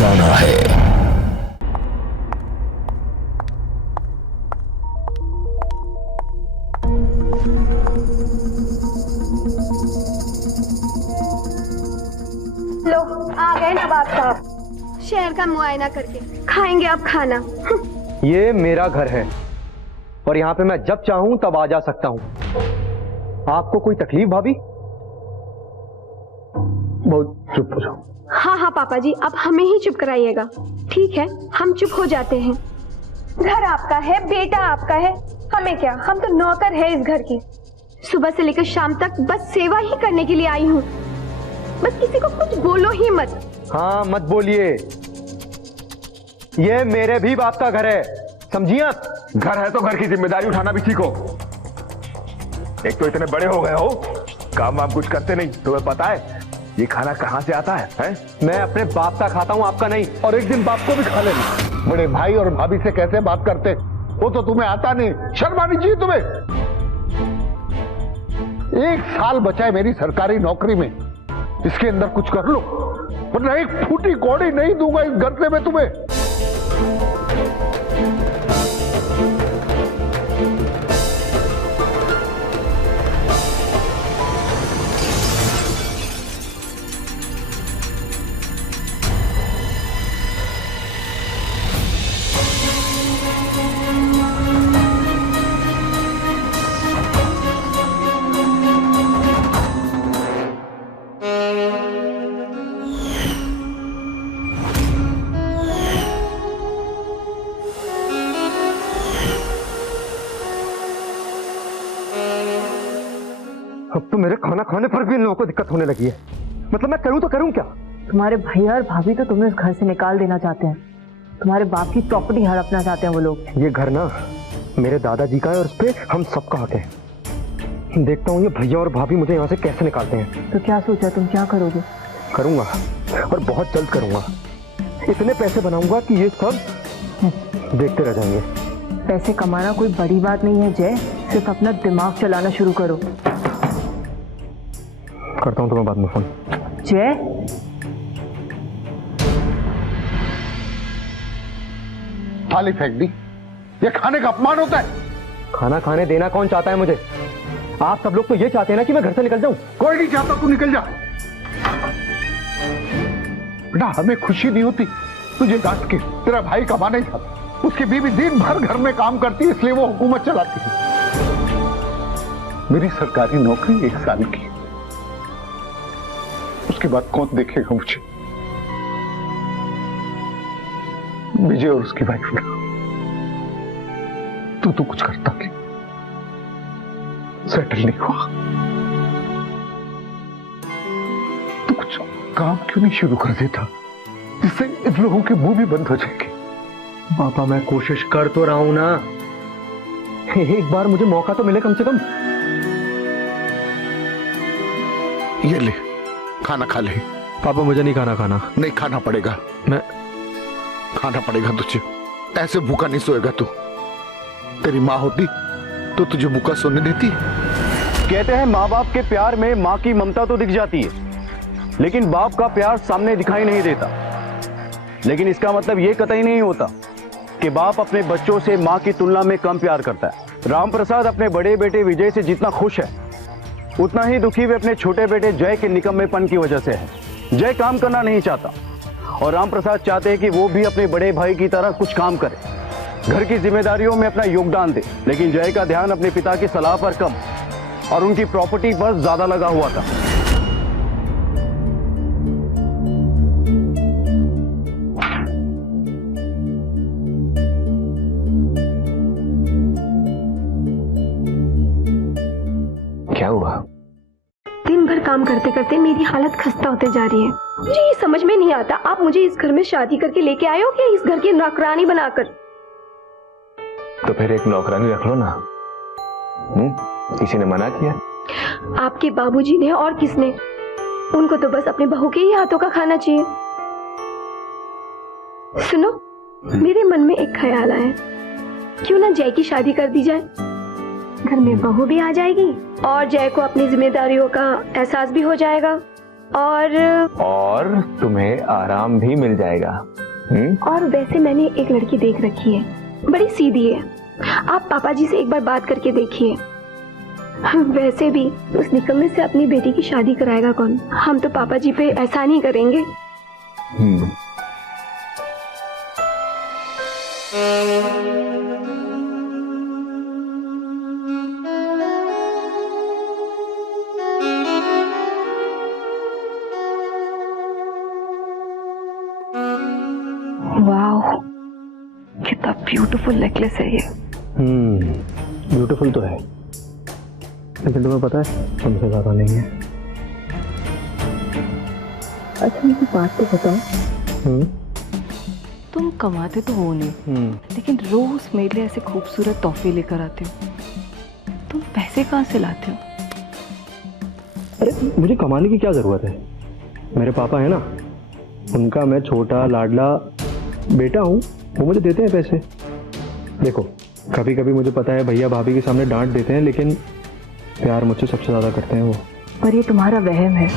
जाना है। लो आ गए नवाब साहब, शहर का मुआयना करके खाएंगे अब खाना। ये मेरा घर है और यहाँ पे मैं जब चाहूं तब आ जा सकता हूँ। आपको कोई तकलीफ भाभी? बहुत चुप हो जाओ। हाँ हाँ पापा जी, अब हमें ही चुप कराइएगा। ठीक है, हम चुप हो जाते हैं। घर आपका है, बेटा आपका है, हमें क्या, हम तो नौकर है इस घर की। सुबह से लेकर शाम तक बस सेवा ही करने के लिए आई हूँ। बस किसी को कुछ बोलो ही मत। हाँ मत बोलिए, ये मेरे भी बाप का घर है, समझिए आप? घर है तो घर की जिम्मेदारी उठाना भी सीखो। एक तो इतने बड़े हो गए हो, काम वाम कुछ करते नहीं। तुम्हें पता है ये खाना कहाँ से आता है? मैं अपने बाप का खाता हूँ, आपका नहीं। और एक दिन बाप को भी खा लेना। बड़े भाई और भाभी से कैसे बात करते, वो तो तुम्हें आता नहीं। शर्म आनी चाहिए तुम्हें। 1 साल बचा है मेरी सरकारी नौकरी में, इसके अंदर कुछ कर लो, वरना एक फूटी कौड़ी नहीं दूंगा इस घर से मैं तुम्हें। अब तो मेरे खाना खाने पर भी इन लोगों को दिक्कत होने लगी है। मतलब मैं करूं तो करूं क्या? तुम्हारे भैया और भाभी तो तुम्हें इस घर से निकाल देना चाहते हैं। तुम्हारे बाप की प्रॉपर्टी हड़पना चाहते हैं वो लोग। ये घर ना मेरे दादाजी का है और उस पे हम सबका हक है। देखता हूँ ये भैया और भाभी मुझे यहाँ से कैसे निकालते हैं। तो क्या सोचा, तुम क्या करोगे? करूंगा और बहुत जल्द करूंगा। इतने पैसे बनाऊंगा कि ये सब देखते रह जाएंगे। पैसे कमाना कोई बड़ी बात नहीं है जय, सिर्फ अपना दिमाग चलाना शुरू करो। करता हूँ तुम्हें बाद में फोन। जय, थाली फेंक दी, ये खाने का अपमान होता है। खाना खाने देना कौन चाहता है मुझे? आप सब लोग तो ये चाहते हैं ना कि मैं घर से निकल जाऊं। कोई नहीं चाहता तू निकल जा। बेटा हमें खुशी नहीं होती तुझे डांट के। तेरा भाई कमा नहीं खाता, उसकी बीवी दिन भर घर में काम करती है, इसलिए वो हुकूमत चलाती है। मेरी सरकारी नौकरी 1 साल की, उसके बाद कौन देखेगा मुझे? विजय और उसकी वाइफ ना। तू कुछ करता नहीं, सेटल नहीं हुआ। तू कुछ काम क्यों नहीं शुरू कर देता, जिससे इन लोगों के मुंह भी बंद हो जाएंगे? पापा मैं कोशिश कर तो रहा हूं ना, एक बार मुझे मौका तो मिले कम से कम। ये ले खाना खा ले। पापा मुझे नहीं खाना। नहीं खाना पड़ेगा, मैं खाना पड़ेगा तुझे। ऐसे भूखा नहीं सोएगा तू। तेरी माँ होती तो तुझे भूखा सोने देती। कहते हैं माँ बाप के प्यार में माँ की ममता तो दिख जाती है, लेकिन बाप का प्यार सामने दिखाई नहीं देता। लेकिन इसका मतलब ये कतई नहीं होता कि बाप अपने बच्चों से माँ की तुलना में कम प्यार करता है। राम प्रसाद अपने बड़े बेटे विजय से जितना खुश है, उतना ही दुखी वे अपने छोटे बेटे जय के निकम्मेपन की वजह से है। जय काम करना नहीं चाहता और राम प्रसाद चाहते हैं कि वो भी अपने बड़े भाई की तरह कुछ काम करे, घर की जिम्मेदारियों में अपना योगदान दे। लेकिन जय का ध्यान अपने पिता की सलाह पर कम और उनकी प्रॉपर्टी पर ज्यादा लगा हुआ था। क्या हुआ? दिन भर काम करते करते मेरी हालत खस्ता होते जा रही है। मुझे ये समझ में नहीं आता, आप मुझे इस घर में शादी करके लेके आए हो क्या इस घर की नौकरानी बनाकर? तो फिर एक नौकरानी रख लो ना। किसी ने मना किया? आपके बाबूजी ने और किसने? उनको तो बस अपने बहू के ही हाथों का खाना चाहिए। सुनो, मेरे मन में एक ख्याल आया, क्यों ना जय की शादी कर दी जाए। घर में बहू भी आ जाएगी और जय को अपनी जिम्मेदारियों का एहसास भी हो जाएगा। और तुम्हें आराम भी मिल जाएगा। और वैसे मैंने एक लड़की देख रखी है, बड़ी सीधी है। आप पापा जी से एक बार बात करके देखिए। वैसे भी उस निकम्मे से अपनी बेटी की शादी कराएगा कौन? हम तो पापा जी पे एहसान ही करेंगे। वाह, कितना ब्यूटीफुल नेकलेस है ये। ब्यूटीफुल तो है, लेकिन तुम्हें पता है तुमसे ज्यादा नहीं है। अच्छा मुझे बात तो बताओ, तुम कमाते तो हो नहीं, लेकिन रोज मेरे लिए ऐसे खूबसूरत तोहफे लेकर आते हो। तुम पैसे कहाँ से लाते हो? अरे मुझे कमाने की क्या जरूरत है? मेरे पापा है ना, उनका मैं छोटा लाडला बेटा हूँ, वो मुझे देते हैं पैसे। देखो कभी कभी मुझे पता है भैया भाभी के सामने डांट देते हैं, लेकिन प्यार मुझसे सबसे ज्यादा करते हैं वो। पर ये तुम्हारा वहम है।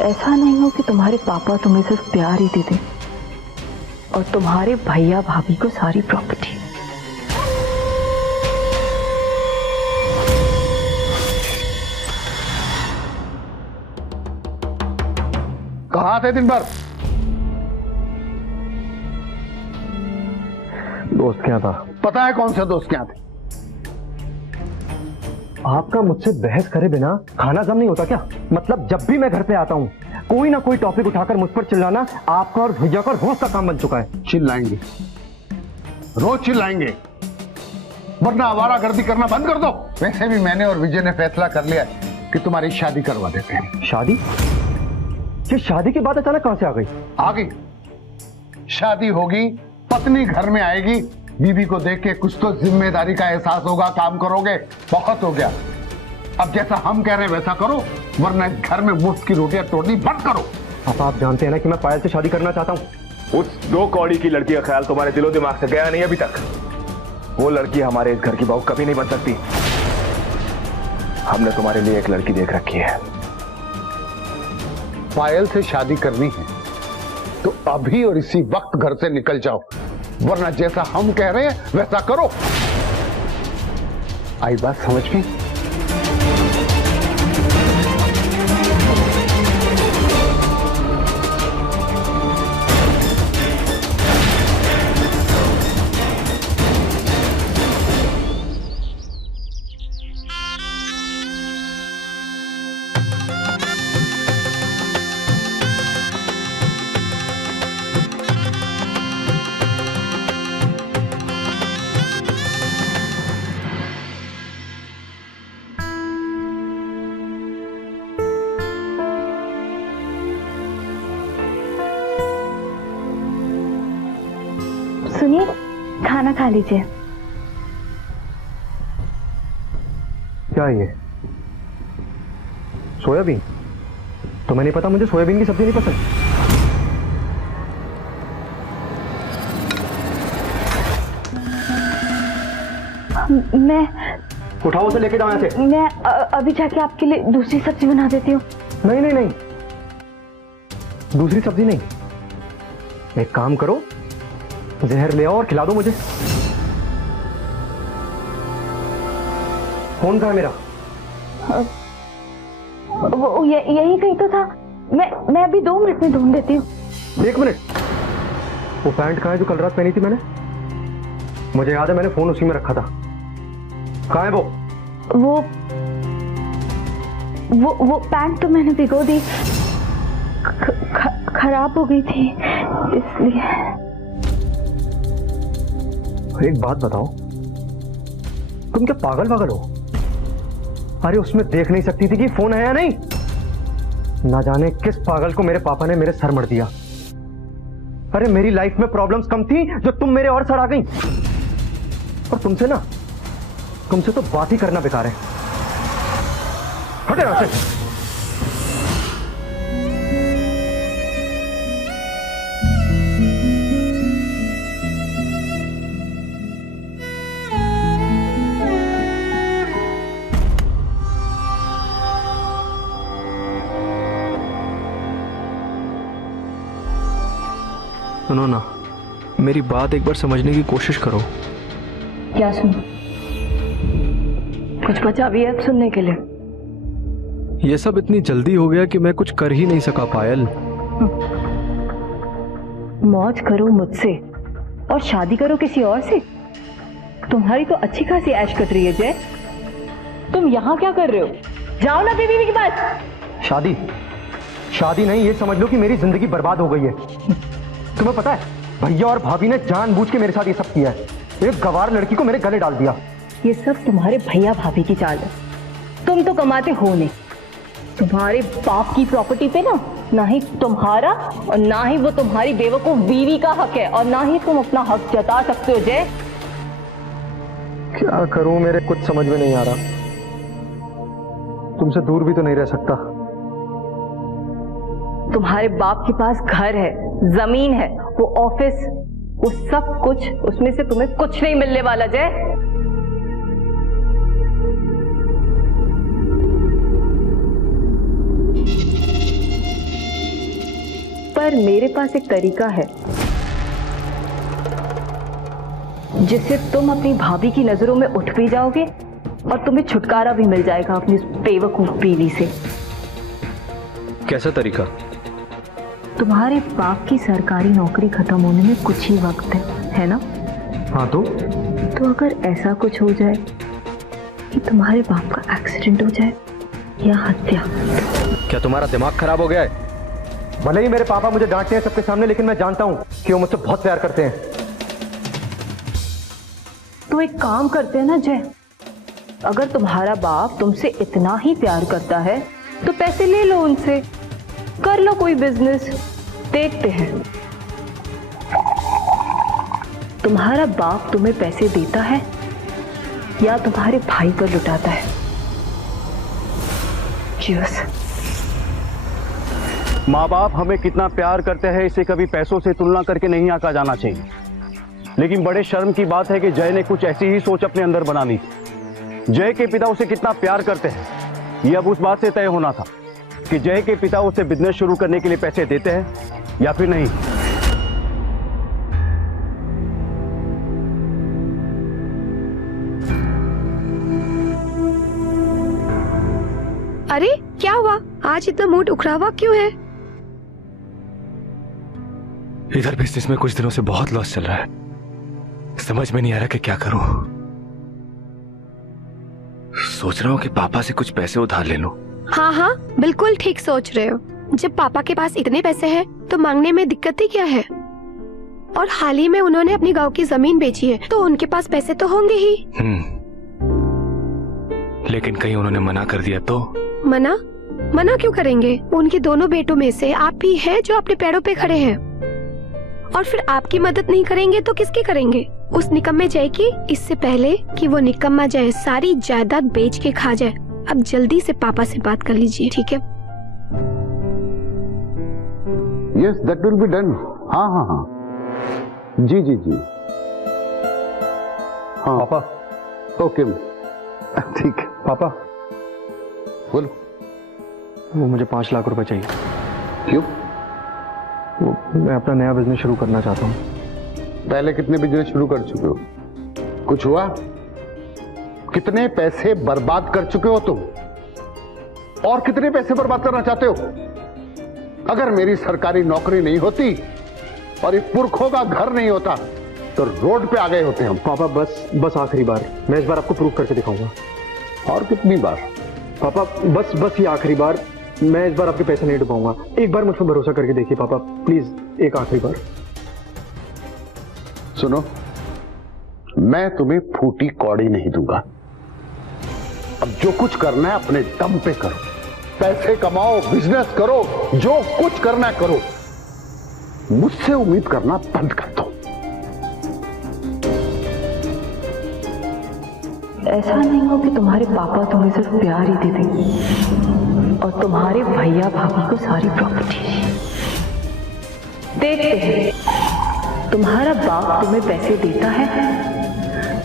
ऐसा नहीं हो कि तुम्हारे पापा तुम्हें सिर्फ प्यार ही देते और तुम्हारे भैया भाभी को सारी प्रॉपर्टी। कहाँ थे दिन भर? दोस्त क्या था? पता है कौन से दोस्त क्या थे? आपका मुझसे बहस करे बिना खाना जम नहीं होता क्या? मतलब जब भी मैं घर पे आता हूँ कोई ना कोई टॉपिक उठाकर मुझ पर चिल्लाना आपका और भैया का रोज का काम बन चुका है। चिल्लाएंगे, रोज चिल्लाएंगे, वरना आवारागर्दी करना बंद कर दो। वैसे भी मैंने और विजय ने फैसला कर लिया कि तुम्हारी शादी करवा देते हैं। शादी? ये शादी की बात अचानक कहां से आ गई? आ गई। शादी होगी, पत्नी घर में आएगी, बीवी को देख के कुछ तो जिम्मेदारी का एहसास होगा, काम करोगे। बहुत हो गया, अब जैसा हम कह रहे हैं वैसा करो, वरना घर में मुफ्त की रोटियां तोड़नी बंद करो। अब आप जानते हैं ना कि मैं पायल से शादी करना चाहता हूँ। उस 2 कौड़ी की लड़की का ख्याल तुम्हारे दिलो दिमाग से गया नहीं अभी तक? वो लड़की हमारे इस घर की बहू कभी नहीं बन सकती। हमने तुम्हारे लिए एक लड़की देख रखी है। पायल से शादी करनी है तो अभी और इसी वक्त घर से निकल जाओ, वरना जैसा हम कह रहे हैं वैसा करो। आई बात समझ में? सुनिए, खाना खा लीजिए। क्या ये सोयाबीन? तुम्हें नहीं पता मुझे सोयाबीन की सब्जी नहीं पसंद? मैं उठाओ उसे, लेके जाओ यहाँ से। मैं अभी जाके आपके लिए दूसरी सब्जी बना देती हूँ। नहीं नहीं नहीं, दूसरी सब्जी नहीं, एक काम करो, जहर ले आओ और खिला दो मुझे। फोन कहाँ है मेरा? वो यही कहीं तो था। मैं अभी 2 मिनट में ढूंढ देती हूँ। 1 मिनट। वो पैंट कहाँ है जो कल रात पहनी थी मैंने? मुझे याद है मैंने फोन उसी में रखा था। कहाँ है वो पैंट तो मैंने भिगो दी, खराब हो गई थी इसलिए। एक बात बताओ, तुम क्या पागल पागल हो? अरे उसमें देख नहीं सकती थी कि फोन है या नहीं? ना जाने किस पागल को मेरे पापा ने मेरे सर मर दिया। अरे मेरी लाइफ में प्रॉब्लम्स कम थी जो तुम मेरे और सर आ गई। और तुमसे तो बात ही करना बेकार है। हटे यहाँ से। सुनो ना, मेरी बात एक बार समझने की कोशिश करो। क्या सुनो? कुछ बचा भी है अब सुनने के लिए? ये सब इतनी जल्दी हो गया कि मैं कुछ कर ही नहीं सका पायल। मौज करो मुझसे और शादी करो किसी और से। तुम्हारी तो अच्छी खासी ऐश कट रही है जय। तुम यहाँ क्या कर रहे हो? जाओ ना बीवी के पास। शादी शादी नहीं, ये समझ लो कि मेरी जिंदगी बर्बाद हो गई है। तुम्हें पता है भैया और भाभी ने जानबूझ के मेरे साथ ये सब किया है। एक गवार लड़की को मेरे गले डाल दिया। ये सब तुम्हारे भैया भाभी की चाल है। तुम तो कमाते हो नहीं। तुम्हारे बाप की प्रॉपर्टी पे ना ही तुम्हारा और ना ही वो तुम्हारी बेवकूफ बीवी का हक है, और ना ही तुम अपना हक जता सकते हो जय। क्या करूं, मेरे कुछ समझ में नहीं आ रहा। तुमसे दूर भी तो नहीं रह सकता। तुम्हारे बाप के पास घर है, जमीन है, वो ऑफिस, वो सब कुछ, उसमें से तुम्हें कुछ नहीं मिलने वाला जय। पर मेरे पास एक तरीका है जिससे तुम अपनी भाभी की नजरों में उठ भी जाओगे और तुम्हें छुटकारा भी मिल जाएगा अपनी उस बेवकूफ बीवी से। कैसा तरीका? तुम्हारे बाप की सरकारी नौकरी खत्म होने में कुछ ही वक्त है ना? हाँ तो अगर ऐसा कुछ हो जाए कि तुम्हारे बाप का एक्सीडेंट हो जाए या हत्या। क्या तुम्हारा दिमाग खराब हो गया है? भले ही मेरे पापा मुझे डांटते हैं सबके सामने, लेकिन मैं जानता हूं कि वो मुझसे बहुत प्यार करते हैं। तो एक काम करते हैं ना जय, अगर तुम्हारा बाप तुमसे इतना ही प्यार करता है तो पैसे ले लो उनसे, कर लो कोई बिजनेस, देखते हैं। तुम्हारा बाप तुम्हें पैसे देता है या तुम्हारे भाई पर लुटाता है? चीयर्स। माँ बाप हमें कितना प्यार करते हैं इसे कभी पैसों से तुलना करके नहीं आंका जाना चाहिए। लेकिन बड़े शर्म की बात है कि जय ने कुछ ऐसी ही सोच अपने अंदर बना ली थी। जय के पिता उसे कितना प्यार करते हैं ये अब उस बात से तय होना था कि जय के पिता उसे बिजनेस शुरू करने के लिए पैसे देते हैं या फिर नहीं। अरे क्या हुआ, आज इतना मूड उखड़ा हुआ क्यों है? इधर बिजनेस में कुछ दिनों से बहुत लॉस चल रहा है, समझ में नहीं आ रहा कि क्या करूं। सोच रहा हूं कि पापा से कुछ पैसे उधार ले लूं। हाँ हाँ बिल्कुल ठीक सोच रहे हो। जब पापा के पास इतने पैसे हैं तो मांगने में दिक्कत ही क्या है? और हाल ही में उन्होंने अपनी गांव की जमीन बेची है तो उनके पास पैसे तो होंगे ही। लेकिन कहीं उन्होंने मना कर दिया तो? मना क्यों करेंगे? उनके दोनों बेटों में से आप ही हैं जो अपने पैरों पे खड़े हैं, और फिर आपकी मदद नहीं करेंगे तो किसकी करेंगे? उस निकम्मे जय की, इससे पहले कि वो निकम्मा जय सारी जायदाद बेच के खा जाए। अब जल्दी से पापा से बात कर लीजिए, ठीक है? Yes that will be done. हाँ हाँ हाँ जी जी जी हाँ पापा। ओके ठीक है। पापा बोलो। वो मुझे 5 लाख रुपए चाहिए। क्यों? वो मैं अपना नया बिजनेस शुरू करना चाहता हूँ। पहले कितने बिजनेस शुरू कर चुके हो? कुछ हुआ? कितने पैसे बर्बाद कर चुके हो तुम? और कितने पैसे बर्बाद करना चाहते हो? अगर मेरी सरकारी नौकरी नहीं होती और ये पुरखों का घर नहीं होता तो रोड पे आ गए होते हम। पापा बस आखिरी बार, मैं इस बार आपको प्रूव करके दिखाऊंगा। और कितनी बार? पापा बस ये आखिरी बार, मैं इस बार आपके पैसे नहीं डुबाऊंगा। एक बार मुझ पर भरोसा करके देखिए पापा, प्लीज एक आखिरी बार। सुनो, मैं तुम्हें फूटी कौड़ी नहीं दूंगा। अब जो कुछ करना है अपने दम पे करो, पैसे कमाओ, बिजनेस करो, जो कुछ करना है करो। मुझसे उम्मीद करना बंद कर दो। ऐसा नहीं हो कि तुम्हारे पापा तुम्हें सिर्फ प्यार ही दे देंगे और तुम्हारे भैया भाभी को सारी प्रॉपर्टी। देखते हैं तुम्हारा बाप तुम्हें पैसे देता है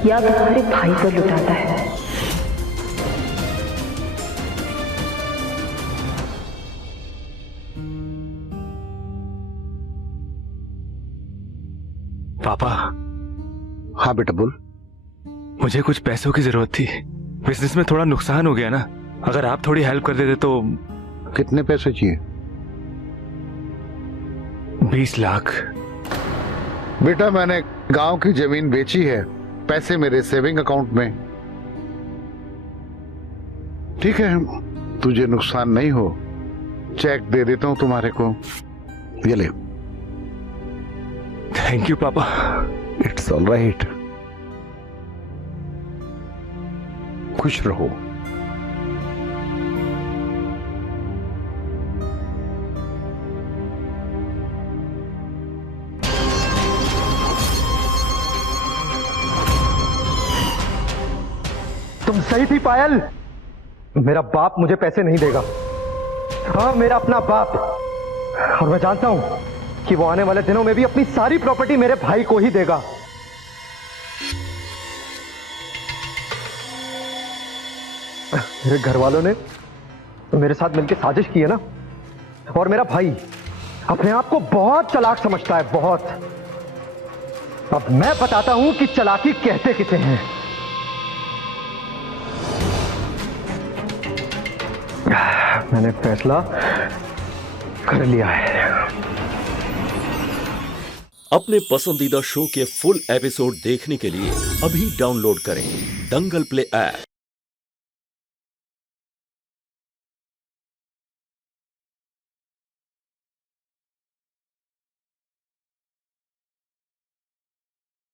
या तुम्हारे भाई पर लुटाता है। पापा। हाँ बेटा बोल। मुझे कुछ पैसों की जरूरत थी, बिजनेस में थोड़ा नुकसान हो गया ना, अगर आप थोड़ी हेल्प कर देते तो। कितने पैसे चाहिए? 20 लाख। बेटा मैंने गांव की जमीन बेची है, पैसे मेरे सेविंग अकाउंट में। ठीक है, तुझे नुकसान नहीं हो, चेक दे देता हूं तुम्हारे को, ये ले। थैंक यू पापा। इट्स ऑल राइट, खुश रहो। तुम सही थी पायल, मेरा बाप मुझे पैसे नहीं देगा। हाँ, मेरा अपना बाप, और मैं जानता हूं कि वो आने वाले दिनों में भी अपनी सारी प्रॉपर्टी मेरे भाई को ही देगा। मेरे घर वालों ने मेरे साथ मिलकर साजिश की है ना, और मेरा भाई अपने आप को बहुत चालाक समझता है, बहुत। अब मैं बताता हूं कि चालाकी कहते किसे हैं। मैंने फैसला कर लिया है। अपने पसंदीदा शो के फुल एपिसोड देखने के लिए अभी डाउनलोड करें दंगल प्ले ऐप।